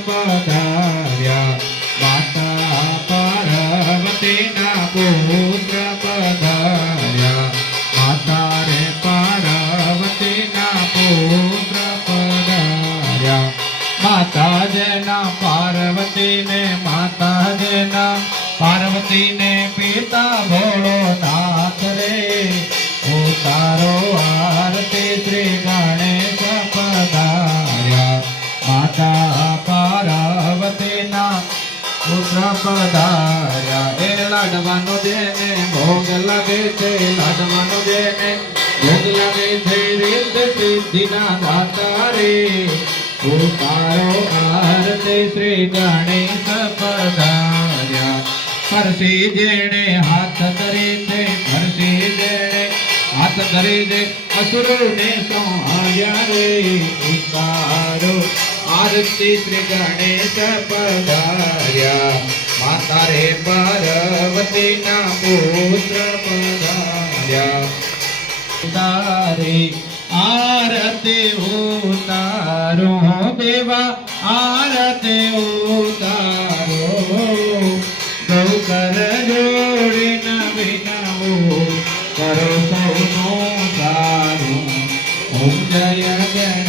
પધાર્યા માતા પાર્વતીના પુત્ર પધાર્યા માતા રે પાર્વતીના પુત્ર પધાર્યા માતા જેના પાર્વતીને માતા પાર્વતીને પિતા ભોળો નાથ પધાર્યા એ લાડવાનો જેને ભોગ લાગે છે, લાડવાનો જેને ભોગ લાગે છે, રીત સિદ્ધિના દાતા રે ઉતારો આરતી શ્રી ગણેશ પધાર્યા હરસી જેણે હાથ ધરી છે હરસી જેણે હાથ ધરી દે અસુરને સંહાર્યા રે. ઉતારો આરતી શ્રી ગણેશ પધાર્યા માતા રે પાર્વતીના પુત્ર તારે આરતી ઉતારો, દેવા, આરતી ઉતારો. ગૌકર જોડીને વિનવો કરો સૌનો સારું. ઓમ જય જય